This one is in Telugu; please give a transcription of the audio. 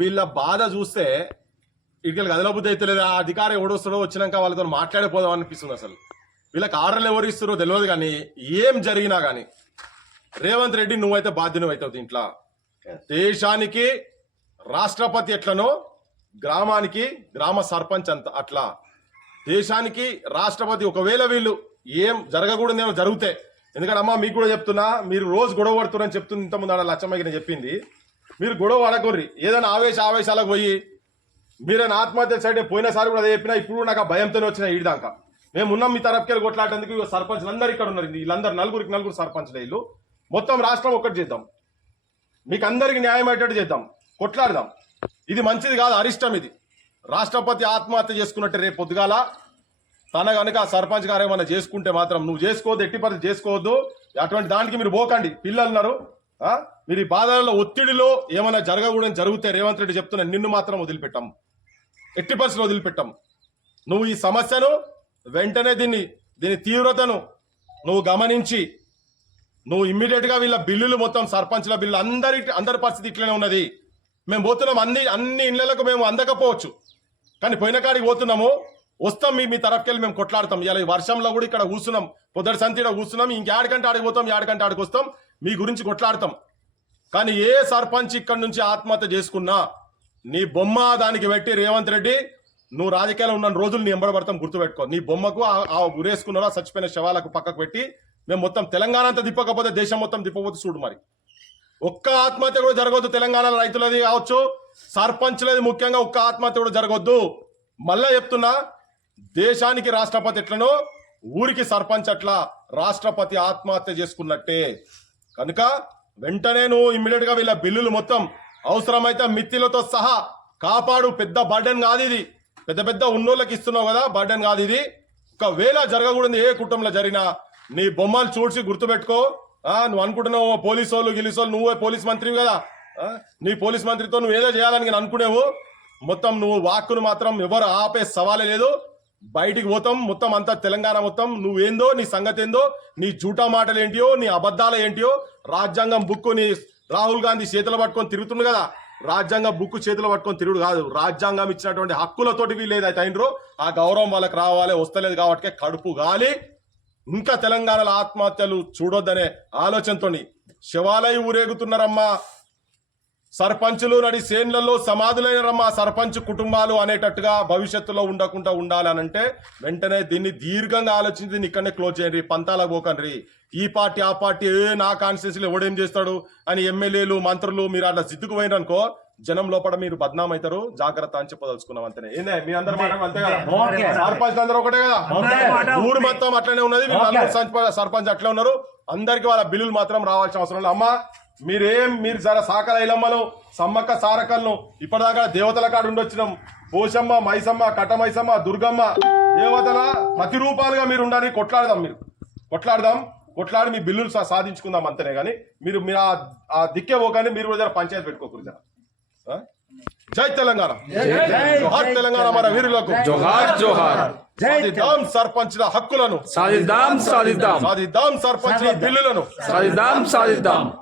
వీళ్ళ బాధ చూస్తే ఇక్కడ గదిలో బుద్ధి అయితే లేదా ఆ అధికారి ఎవడొస్తాడో వచ్చినాక వాళ్ళతో మాట్లాడిపోదాం అనిపిస్తుంది అసలు. వీళ్ళకి ఆర్డర్లు ఎవరు ఇస్తారో తెలియదు కానీ ఏం జరిగినా కానీ రేవంత్ రెడ్డి నువ్వైతే బాధ్యత అవుతావు దీంట్లో దేశానికి రాష్ట్రపతి ఎట్లనో గ్రామానికి గ్రామ సర్పంచ్ అంత అట్లా. దేశానికి రాష్ట్రపతి ఒకవేళ వీళ్ళు ఏం జరగకూడదేమో జరుగుతాయి ఎందుకంటే అమ్మా మీకు కూడా చెప్తున్నా మీరు రోజు గొడవ పడుతున్నారని చెప్తుంది ఇంతకుముందు ఆడ లచ్చమ్మకి నేను చెప్పింది. మీరు గొడవ పడకుర్రి. ఏదైనా ఆవేశ ఆవేశాలకు పోయి మీరైనా ఆత్మహత్య సైడ్ పోయినసారి కూడా అదే చెప్పినా ఇప్పుడు నాకు భయంతోనే వచ్చిన ఈడిదాకా మేము ఉన్నాం మీ తరఫుకెళ్ళి కొట్లాడేందుకు సర్పంచ్లు అందరు ఇక్కడ ఉన్నారు. వీళ్ళందరూ నలుగురికి నలుగురు సర్పంచ్లు వీళ్ళు. మొత్తం రాష్ట్రం ఒక్కటి చేద్దాం. మీకు అందరికి న్యాయం అయ్యేటట్టు చేద్దాం. కొట్లాడదాం. ఇది మంచిది కాదు అరిష్టం ఇది. రాష్ట్రపతి ఆత్మహత్య చేసుకున్నట్టు రేపు పొద్దుగాల తన కనుక ఆ సర్పంచ్ గారు ఏమైనా చేసుకుంటే మాత్రం నువ్వు చేసుకోవద్దు ఎట్టి పరిస్థితి చేసుకోవద్దు. అటువంటి దానికి మీరు పోకండి. పిల్లలు ఉన్నారు మీరు ఈ బాధలలో ఒత్తిడిలో ఏమైనా జరగకూడదని జరిగితే రేవంత్ రెడ్డి చెప్తున్నా నిన్ను మాత్రం వదిలిపెట్టాం. ఎట్టి పరిస్థితులు వదిలిపెట్టాం. నువ్వు ఈ సమస్యను వెంటనే దీన్ని దీని తీవ్రతను నువ్వు గమనించి నువ్వు ఇమ్మీడియట్గా వీళ్ళ బిల్లులు మొత్తం సర్పంచ్ల బిల్లు అందరి అందరి పరిస్థితి ఇట్లనే ఉన్నది. మేము పోతున్నాం అన్ని అన్ని ఇళ్ళకు మేము అందకపోవచ్చు. కానీ పోయిన కాడికి పోతున్నాము. వస్తాం మీ మీ తరఫుకెళ్ళి మేము కొట్లాడతాం. ఇలా వర్షంలో కూడా ఇక్కడ కూర్చున్నాం. పొద్దుటి సంతిలో కూర్చున్నాం. ఇంకేడకంటే ఆడికి పోతాం ఏడకంటే ఆడికి వస్తాం. మీ గురించి కొట్లాడతాం. కానీ ఏ సర్పంచ్ ఇక్కడి నుంచి ఆత్మహత్య చేసుకున్నా నీ బొమ్మ దానికి పెట్టి రేవంత్ రెడ్డి నువ్వు రాజకీయాల్లో ఉన్న రోజులు నీ ఎంబడబడతాం గుర్తుపెట్టుకో. నీ బొమ్మకు ఆ- ఉరేసుకున్నారో చచ్చిపోయిన శవాలకు పక్కకు పెట్టి మేము మొత్తం తెలంగాణ అంతా తిప్పకపోతే దేశం మొత్తం తిప్పకపోతే చూడు మరి. ఒక్క ఆత్మహత్య కూడా జరగవద్దు తెలంగాణ రైతులది కావచ్చు సర్పంచ్లది ముఖ్యంగా ఒక్క ఆత్మహత్య కూడా జరగవద్దు మళ్ళా చెప్తున్నా దేశానికి రాష్ట్రపతి ఎట్లనో ఊరికి సర్పంచ్ అట్లా రాష్ట్రపతి ఆత్మహత్య చేసుకున్నట్టే. కనుక వెంటనే నువ్వు ఇమ్మీడియట్గా వీళ్ళ బిల్లులు మొత్తం అవసరమైతే మిత్తిలతో సహా కాపాడు. పెద్ద బర్డెన్ కాదు ఇది. పెద్ద పెద్ద ఉన్నోళ్ళకి ఇస్తున్నావు కదా బర్డెన్ కాదు ఇది. ఒకవేళ జరగకూడదు ఏ కుటుంబంలో జరిగినా నీ బొమ్మలు చూసి గుర్తుపెట్టుకో. ఆ నువ్వు అనుకుంటున్నావు పోలీసు వాళ్ళు గిలీసు వాళ్ళు నువ్వే పోలీస్ మంత్రివి కదా. నీ పోలీస్ మంత్రితో నువ్వు ఏదో చేయాలని నేను అనుకునేవు. మొత్తం నువ్వు వాక్కును మాత్రం ఎవరు ఆపే సవాలే లేదు. బయటికి పోతాం మొత్తం అంతా తెలంగాణ మొత్తం. నువ్వేందో నీ సంగతి ఏందో నీ జూటా మాటలు ఏంటియో నీ అబద్ధాలు ఏంటియో రాజ్యాంగం బుక్ నీ రాహుల్ గాంధీ చేతులు పట్టుకొని తిరుగుతుంది కదా. రాజ్యాంగం బుక్ చేతులు పట్టుకొని తిరుగుడు కాదు. రాజ్యాంగం ఇచ్చినటువంటి హక్కులతోటి వీళ్ళు ఏదైతే అయినరో ఆ గౌరవం వాళ్ళకి రావాలి వస్తలేదు కాబట్టి కడుపు గాలి. ఇంకా తెలంగాణలో ఆత్మహత్యలు చూడొద్దనే ఆలోచనతోని శివాలయ ఊరేగుతున్నారమ్మా. సర్పంచులు నడి సేన్లలో సమాధులైనరమ్మా సర్పంచ్ కుటుంబాలు అనేటట్టుగా భవిష్యత్తులో ఉండకుండా ఉండాలనంటే వెంటనే దీన్ని దీర్ఘంగా ఆలోచించి దీన్ని ఇక్కడనే క్లోజ్ చేయండి పంతాలకు పోకండి. ఈ పార్టీ ఆ పార్టీ ఏ నా కాన్స్టిట్యూన్సీలో ఎవడేం చేస్తాడు అని ఎమ్మెల్యేలు మంత్రులు మీరు అట్లా సిద్ధుకు పోయిననుకో జనం లోపల మీరు బద్నాం అవుతారు జాగ్రత్త అని చెప్పదలుచుకున్నాం అంతేనే. ఏందే మీ అందరి మాట అంతే కదా. సర్పంచ్ అందరూ ఒకటే కదా. ఊరు మొత్తం అట్లనే ఉన్నది. సర్పంచ్ అట్లే ఉన్నారు. అందరికి వాళ్ళ బిల్లులు మాత్రం రావాల్సిన అవసరం లేదు. అమ్మా మీరేం మీరు జర సాకల ఇలమ్మలు సమ్మక్క సారకలను ఇప్పటిదాకా దేవతల కాడ ఉండొచ్చినాం. పోషమ్మ మైసమ్మ కటమైసమ్మ దుర్గమ్మ దేవతల ప్రతి రూపాలుగా మీరు ఉండాలి కొట్లాడదాం మీరు. కొట్లాడదాం. కొట్లాడి మీ బిల్లులు సా- సాధించుకుందాం అంతనే కానీ మీరు మీరు ఆ- ఆ దిక్కే పోగానే మీరు కూడా పంచాయతీ పెట్టుకోకూడదు జర. ఆ? జై తెలంగాణ. జోహార్ తెలంగాణ మన వీరులకు. జోహార్ జోహార్. సాధిద్దాం సర్పంచ్ల హక్కులను. సాధిద్దాం సాధిద్దాం. సాధిద్దాం సర్పంచ్ల బిల్లులను. సాధిద్దాం సాధిద్దాం.